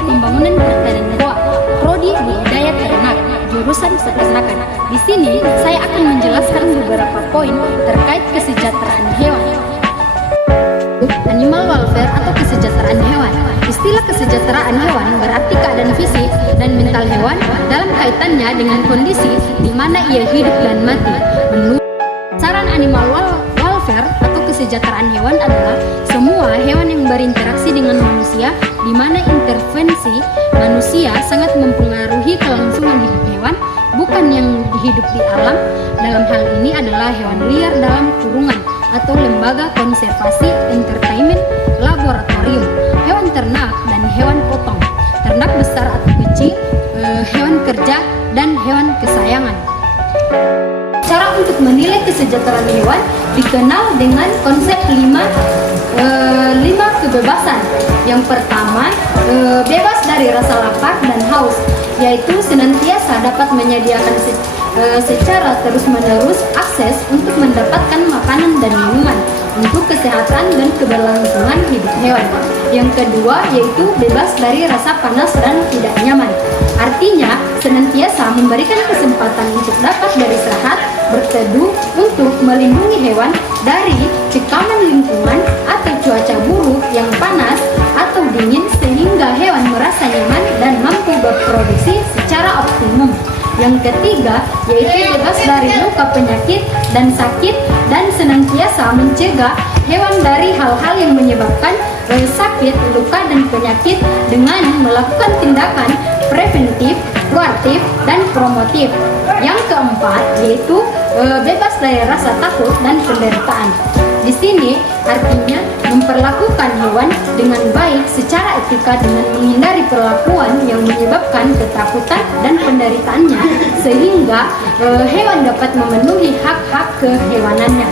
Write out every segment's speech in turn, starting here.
Pembangunan Pertanian Hewan, Prodi Budidaya Ternak, jurusan Peternakan. Di sini saya akan menjelaskan beberapa poin terkait kesejahteraan hewan. Animal welfare atau kesejahteraan hewan. Istilah kesejahteraan hewan berarti keadaan fisik dan mental hewan dalam kaitannya dengan kondisi di mana ia hidup dan mati. Menurut saran animal welfare atau kesejahteraan hewan adalah semua hewan yang berinteraksi dengan manusia di mana intervensi manusia sangat mempengaruhi kelangsungan hidup hewan, bukan yang hidup di alam. Dalam hal ini adalah hewan liar dalam kurungan atau lembaga konservasi, entertainment, laboratorium, hewan ternak dan hewan potong, ternak besar atau kecil, hewan kerja dan hewan kesayangan. Cara untuk menilai kesejahteraan hewan dikenal dengan konsep 5 kebebasan. Yang pertama, bebas dari rasa lapar dan haus, yaitu senantiasa dapat menyediakan secara terus-menerus akses untuk mendapatkan makanan dan minuman untuk kesehatan dan keberlangsungan hidup hewan. Yang kedua yaitu bebas dari rasa panas dan tidak nyaman. Artinya senantiasa memberikan kesempatan untuk dapat beristirahat, berteduh untuk melindungi hewan dari cekaman lingkungan atau cuaca buruk yang panas atau dingin sehingga hewan merasa nyaman dan mampu berproduksi secara optimum. Yang ketiga yaitu bebas dari luka penyakit dan sakit dan senantiasa mencegah hewan dari hal-hal yang menyebabkan sakit, luka dan penyakit dengan melakukan tindakan preventif, proaktif dan promotif. Yang keempat yaitu bebas dari rasa takut dan penderitaan. Di sini artinya memperlakukan hewan dengan baik secara etika dengan menghindari perlakuan yang menyebabkan ketakutan dan penderitaannya sehingga hewan dapat memenuhi hak-hak kehewanannya.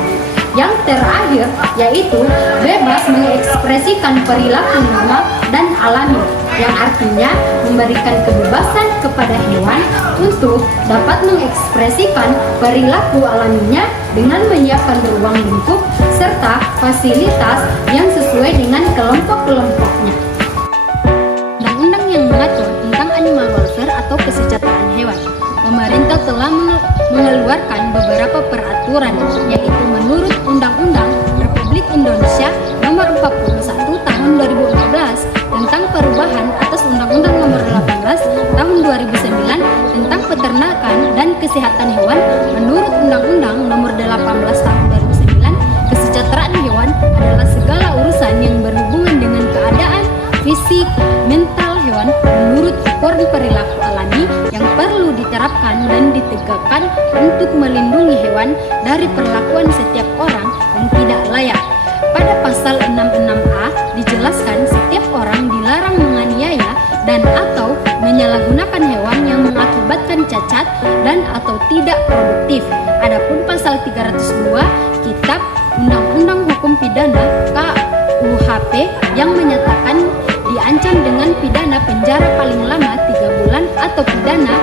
Yang terakhir yaitu bebas mengekspresikan perilaku normal dan alami, yang artinya memberikan kebebasan kepada hewan untuk dapat mengekspresikan perilaku alaminya dengan menyiapkan ruang lingkup serta fasilitas yang sesuai dengan kelompok-kelompoknya. Undang-undang yang mengatur tentang animal welfare atau kesejahteraan hewan. Pemerintah telah mengeluarkan beberapa peraturan, yaitu menurut Undang-Undang Republik Indonesia Nomor 41 Tahun 2014 tentang perubahan atas Undang-Undang Nomor 18 Tahun 2009 tentang peternakan dan kesehatan hewan. Menurut Undang-Undang Nomor 18 Tahun 2009, kesejahteraan hewan adalah segala urusan yang berhubungan dengan keadaan fisik, mental hewan menurut form perilaku alami yang perlu diterapkan dan ditegakkan untuk melindungi hewan dari perlakuan setiap orang yang tidak layak. Pada pasal 66A dijelaskan setiap orang dilarang menganiaya dan atau menyalahgunakan hewan yang mengakibatkan cacat dan atau tidak produktif. Adapun pasal 302 Kitab Undang-Undang Hukum Pidana KUHP yang menyatakan diancam dengan pidana penjara paling lama 3 bulan atau pidana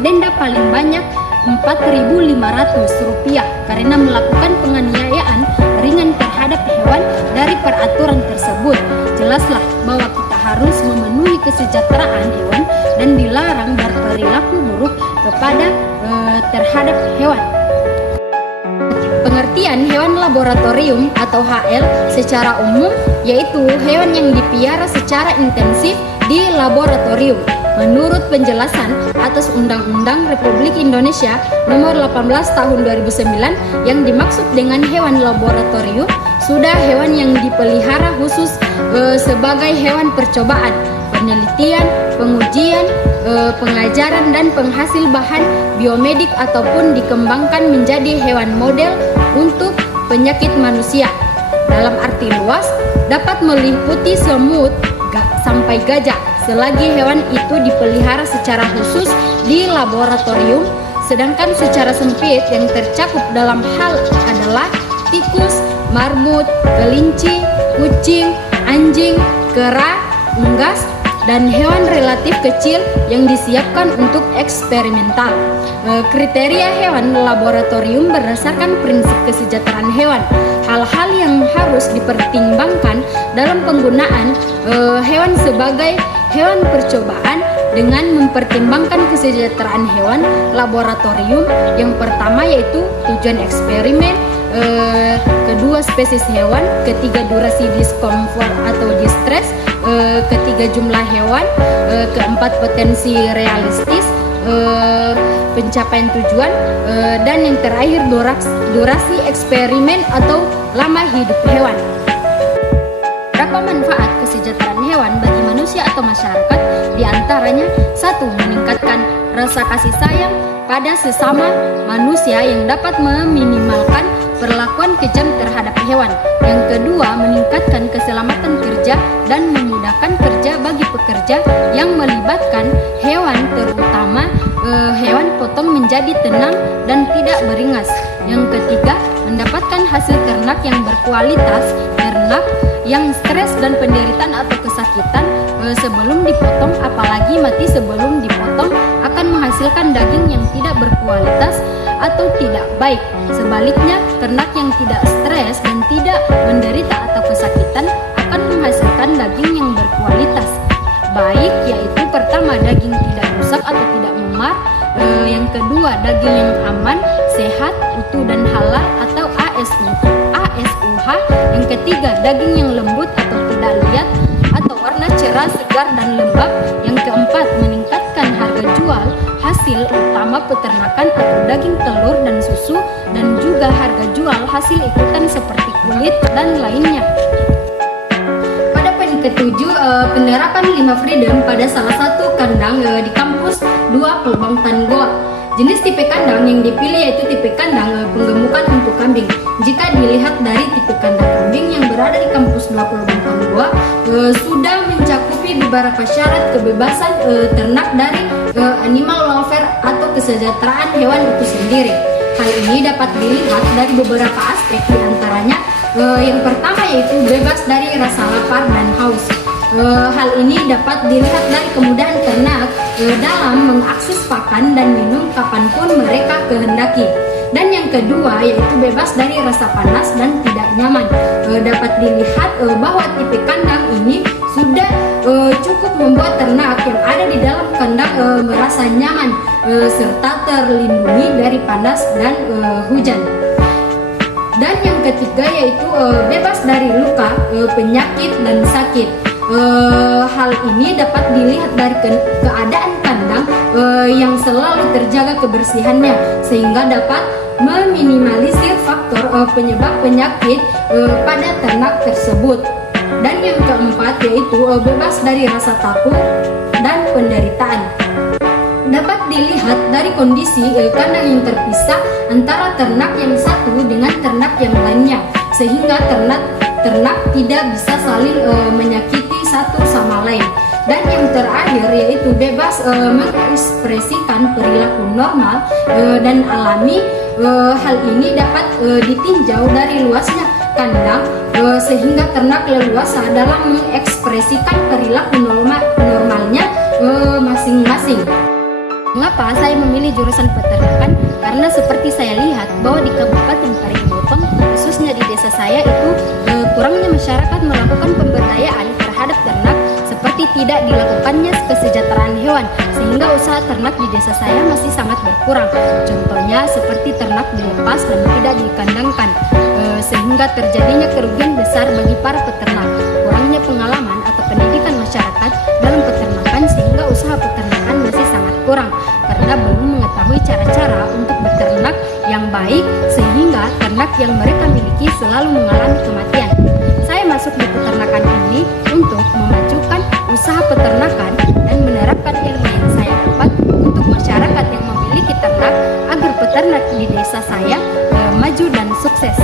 denda paling banyak Rp4.500 karena melakukan penganiayaan ringan terhadap hewan dari peraturan tersebut. Jelaslah bahwa kita harus memenuhi kesejahteraan hewan dan dilarang berperilaku buruk kepada terhadap hewan. Pengertian hewan laboratorium atau HL secara umum yaitu hewan yang dipiara secara intensif di laboratorium. Menurut penjelasan atas Undang-Undang Republik Indonesia Nomor 18 Tahun 2009, yang dimaksud dengan hewan laboratorium sudah hewan yang dipelihara khusus sebagai hewan percobaan, penelitian, pengujian, pengajaran dan penghasil bahan biomedik ataupun dikembangkan menjadi hewan model untuk penyakit manusia. Dalam arti luas dapat meliputi semut sampai gajah selagi hewan itu dipelihara secara khusus di laboratorium, sedangkan secara sempit yang tercakup dalam hal adalah tikus, marmut, kelinci, kucing, anjing, kera, unggas, dan hewan relatif kecil yang disiapkan untuk eksperimental. Kriteria hewan laboratorium berdasarkan prinsip kesejahteraan hewan. Hal-hal yang harus dipertimbangkan dalam penggunaan hewan sebagai hewan percobaan dengan mempertimbangkan kesejahteraan hewan laboratorium. Yang pertama yaitu tujuan eksperimen, kedua spesies hewan, ketiga durasi diskomfort atau distress, ketiga jumlah hewan, keempat potensi realistis, pencapaian tujuan, dan yang terakhir durasi eksperimen atau lama hidup hewan. Berapa manfaat kesejahteraan hewan bagi manusia atau masyarakat? Di antaranya, 1. Meningkatkan rasa kasih sayang pada sesama manusia yang dapat meminimalkan perlakuan kejam terhadap hewan. Yang kedua, meningkatkan keselamatan kerja dan memudahkan kerja bagi pekerja yang melibatkan hewan, terutama hewan potong menjadi tenang dan tidak beringas. Yang ketiga, mendapatkan hasil ternak yang berkualitas. Ternak yang stres dan penderitaan atau kesakitan sebelum dipotong, apalagi mati sebelum dipotong, akan menghasilkan daging yang tidak berkualitas atau tidak baik. Sebaliknya, ternak yang tidak stres dan tidak menderita atau kesakitan akan menghasilkan daging yang berkualitas baik, yaitu pertama, daging tidak rusak atau tidak memar. Yang kedua, daging yang aman, sehat, utuh dan halal atau ASUH. Yang ketiga, daging yang lembut atau tidak liat atau warna cerah, segar dan lembab. Yang keempat, meningkatkan harga jual hasil utama peternakan atau daging, telur dan susu, dan juga harga jual hasil ikutan seperti kulit dan lainnya. Pada poin ketujuh, penerapan 5 freedom pada salah satu kandang di kampus 2 Pelbangtan Goa. Jenis tipe kandang yang dipilih yaitu tipe kandang penggemukan untuk kambing. Jika dilihat dari tipe kandang kambing yang berada di kampus 2 Pelbangtan Goa, sudah mencakupi beberapa syarat kebebasan ternak dari animal welfare atau kesejahteraan hewan itu sendiri. Hal ini dapat dilihat dari beberapa aspek, diantaranya yang pertama yaitu bebas dari rasa lapar dan haus. Hal ini dapat dilihat dari kemudahan ternak dalam mengakses pakan dan minum kapanpun mereka kehendaki. Dan yang kedua yaitu bebas dari rasa panas dan tidak nyaman. Dapat dilihat bahwa tipe kandang ini sudah cukup membuat ternak yang ada di dalam kandang merasa nyaman serta terlindungi dari panas dan hujan. Dan yang ketiga yaitu bebas dari luka, penyakit dan sakit. Hal ini dapat dilihat dari keadaan kandang yang selalu terjaga kebersihannya, sehingga dapat meminimalisir faktor penyebab penyakit pada ternak tersebut. Dan yang keempat yaitu bebas dari rasa takut dan penderitaan. Dapat dilihat dari kondisi kandang yang terpisah antara ternak yang satu dengan ternak yang lainnya, sehingga ternak tidak bisa saling menyakiti satu sama lain. Dan yang terakhir yaitu bebas mengekspresikan perilaku normal dan alami. Hal ini dapat ditinjau dari luasnya kandang sehingga ternak leluasa dalam mengekspresikan perilaku normalnya masing-masing. Mengapa saya memilih jurusan peternakan? Karena seperti saya lihat bahwa di Kabupaten Parigimotong, khususnya di desa saya itu kurangnya masyarakat melakukan pemberdayaan terhadap ternak, seperti tidak dilakukannya kesejahteraan hewan, sehingga usaha ternak di desa saya masih sangat berkurang. Contohnya seperti ternak dilepas dan tidak dikandangkan, sehingga terjadinya kerugian besar bagi para peternak. Kurangnya pengalaman atau pendidikan masyarakat dalam peternakan, sehingga usaha peternakan masih sangat kurang karena belum mengetahui cara-cara untuk beternak yang baik, sehingga ternak yang mereka miliki selalu mengalami kematian. Saya masuk di peternakan ini untuk memajukan usaha peternakan dan menerapkan ilmu yang saya dapat untuk masyarakat yang memiliki ternak agar peternak di desa saya maju dan sukses.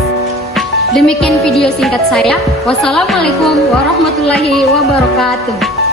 Demikian video singkat saya. Wassalamualaikum warahmatullahi wabarakatuh.